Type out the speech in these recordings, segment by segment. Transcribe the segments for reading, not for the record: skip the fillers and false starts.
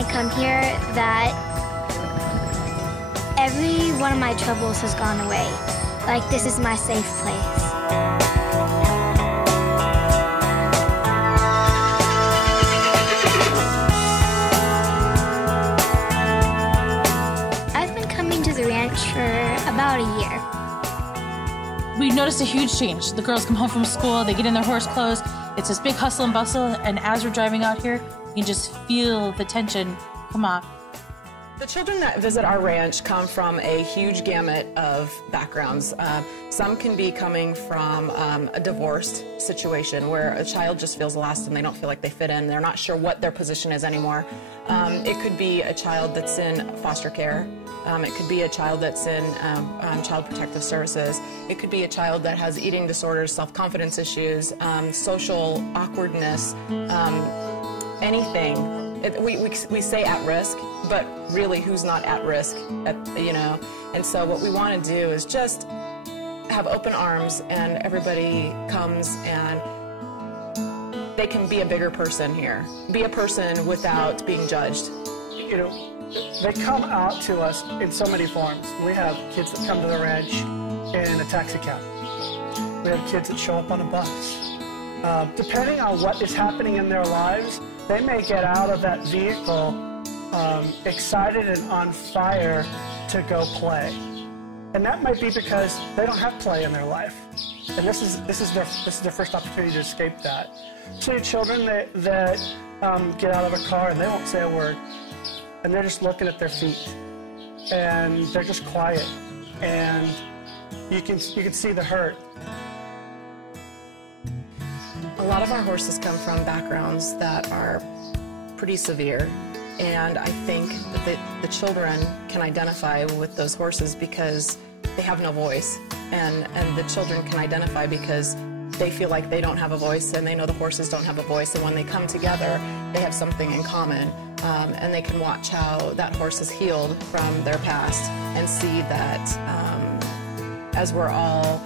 I come here that every one of my troubles has gone away. Like, this is my safe place. I've been coming to the ranch for about a year. We noticed a huge change. The girls come home from school, they get in their horse clothes, it's this big hustle and bustle, and as we're driving out here, you can just feel the tension come off. The children that visit our ranch come from a huge gamut of backgrounds. Some can be coming from a divorced situation where a child just feels lost and they don't feel like they fit in. They're not sure what their position is anymore. It could be a child that's in foster care. It could be a child that's in Child Protective Services. It could be a child that has eating disorders, self-confidence issues, social awkwardness, anything. We say at risk, but really who's not at risk, you know? And so what we want to do is just have open arms and everybody comes and they can be a bigger person here. Be a person without being judged. You know, they come out to us in so many forms. We have kids that come to the ranch in a taxi cab. We have kids that show up on a bus. Depending on what is happening in their lives, they may get out of that vehicle excited and on fire to go play. And that might be because they don't have play in their life. And this is their first opportunity to escape that. See children that get out of a car and they won't say a word. And they're just looking at their feet. And they're just quiet. And you can see the hurt. A lot of our horses come from backgrounds that are pretty severe, and I think that the children can identify with those horses because they have no voice, and the children can identify because they feel like they don't have a voice and they know the horses don't have a voice, and when they come together they have something in common, and they can watch how that horse is healed from their past and see that as we're all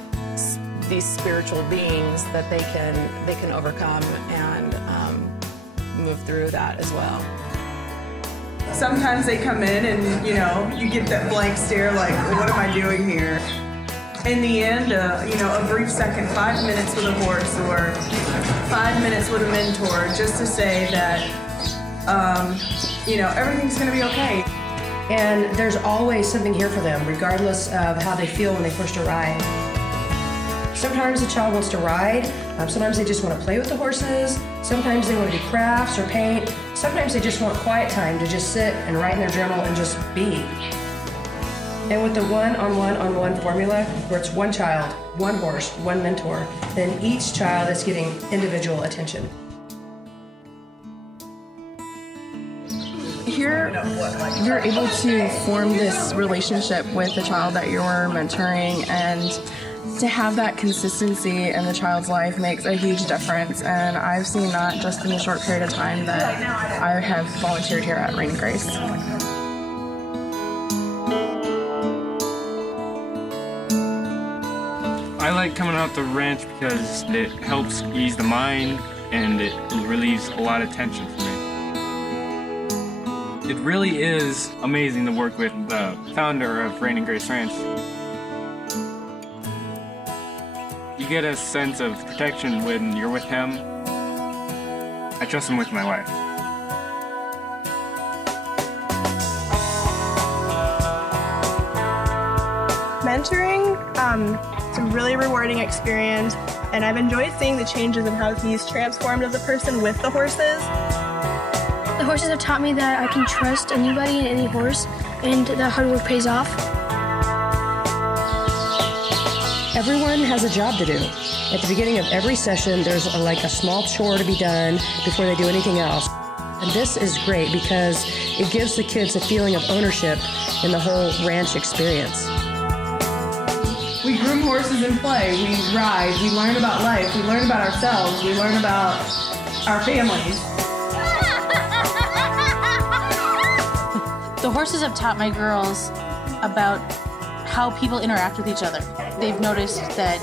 these spiritual beings that they can overcome and move through that as well. Sometimes they come in and, you know, you get that blank stare like, what am I doing here? In the end, you know, a brief second, 5 minutes with a horse or 5 minutes with a mentor just to say that, you know, everything's going to be okay. And there's always something here for them, regardless of how they feel when they first arrive. Sometimes the child wants to ride, sometimes they just want to play with the horses, sometimes they want to do crafts or paint, sometimes they just want quiet time to just sit and write in their journal and just be. And with the one-on-one formula, where it's one child, one horse, one mentor, then each child is getting individual attention. Here, you're able to form this relationship with the child that you're mentoring, and to have that consistency in the child's life makes a huge difference, and I've seen that just in the short period of time that I have volunteered here at Rain and Grace. I like coming out the ranch because it helps ease the mind and it relieves a lot of tension for me. It really is amazing to work with the founder of Rain and Grace Ranch. You get a sense of protection when you're with him. I trust him with my life. Mentoring, it's a really rewarding experience, and I've enjoyed seeing the changes in how he's transformed as a person with the horses. The horses have taught me that I can trust anybody and any horse, and that hard work pays off. Everyone has a job to do. At the beginning of every session, there's like a small chore to be done before they do anything else. And this is great because it gives the kids a feeling of ownership in the whole ranch experience. We groom horses and play, we ride, we learn about life, we learn about ourselves, we learn about our families. The horses have taught my girls about how people interact with each other. They've noticed that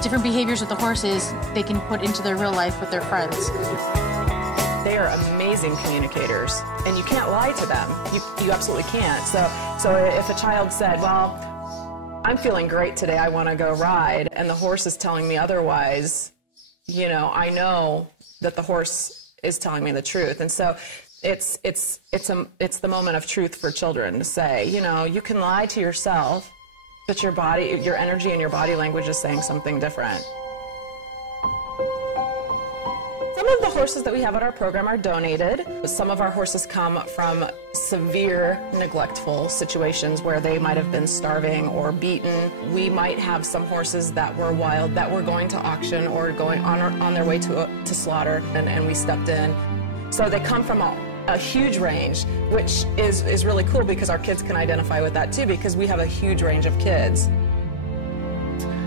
different behaviors with the horses they can put into their real life with their friends. they are amazing communicators, and you can't lie to them. You absolutely can't. So if a child said, well, I'm feeling great today, I want to go ride, and the horse is telling me otherwise, you know, I know that the horse is telling me the truth. And so it's the moment of truth for children to say, you know, you can lie to yourself, but your body, your energy and your body language is saying something different. Some of the horses that we have at our program are donated. Some of our horses come from severe neglectful situations where they might have been starving or beaten. We might have some horses that were wild that were going to auction or going on their way to slaughter, and we stepped in. So they come from a huge range, which is really cool because our kids can identify with that too, because we have a huge range of kids.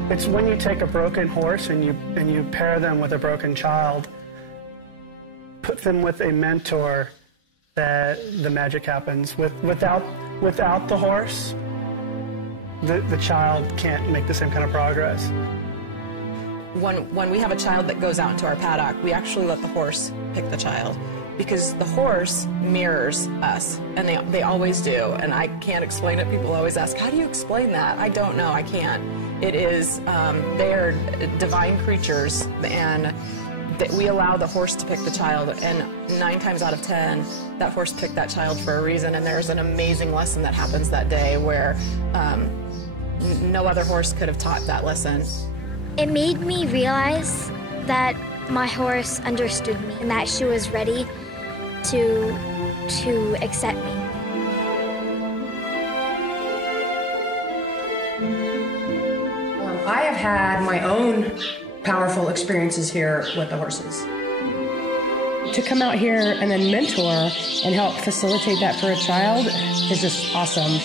It's when you take a broken horse and you pair them with a broken child, put them with a mentor, that the magic happens. Without the horse, the child can't make the same kind of progress. When we have a child that goes out into our paddock, we actually let the horse pick the child, because the horse mirrors us, and they always do. And I can't explain it. People always ask, how do you explain that? I don't know. I can't. It is, they are divine creatures, and that we allow the horse to pick the child, and 9 times out of 10, that horse picked that child for a reason. And there's an amazing lesson that happens that day where no other horse could have taught that lesson. It made me realize that my horse understood me and that she was ready to accept me. I have had my own powerful experiences here with the horses. To come out here and then mentor and help facilitate that for a child is just awesome.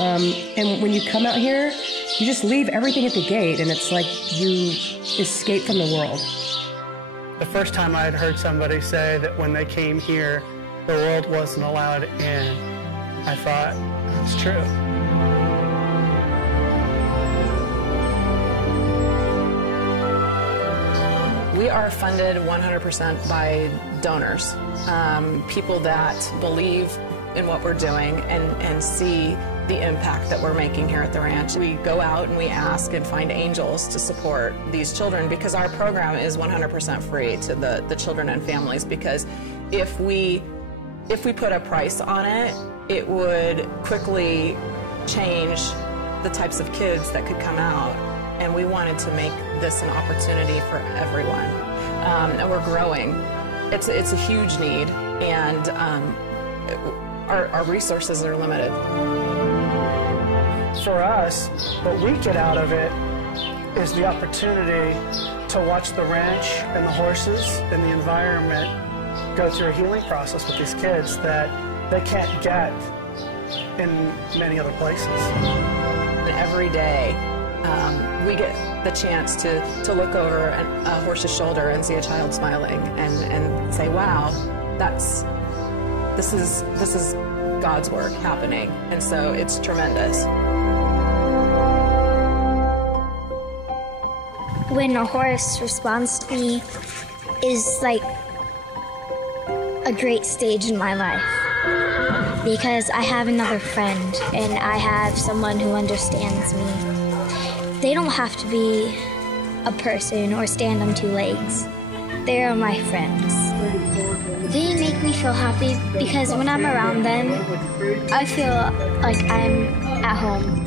And when you come out here, you just leave everything at the gate, and it's like you escape from the world. The first time I had heard somebody say that when they came here, the world wasn't allowed in, I thought, that's true. We are funded 100% by donors, people that believe in what we're doing and see the impact that we're making here at the ranch. We go out and we ask and find angels to support these children, because our program is 100% free to the children and families, because if we put a price on it, it would quickly change the types of kids that could come out. And we wanted to make this an opportunity for everyone. And we're growing. It's a huge need, and our resources are limited. For us, what we get out of it is the opportunity to watch the ranch and the horses and the environment go through a healing process with these kids that they can't get in many other places. And every day, we get the chance to look over a horse's shoulder and see a child smiling and say, wow, this is God's work happening. And so it's tremendous. When a horse responds to me is like a great stage in my life, because I have another friend and I have someone who understands me. They don't have to be a person or stand on 2 legs. They are my friends. They make me feel happy because when I'm around them, I feel like I'm at home.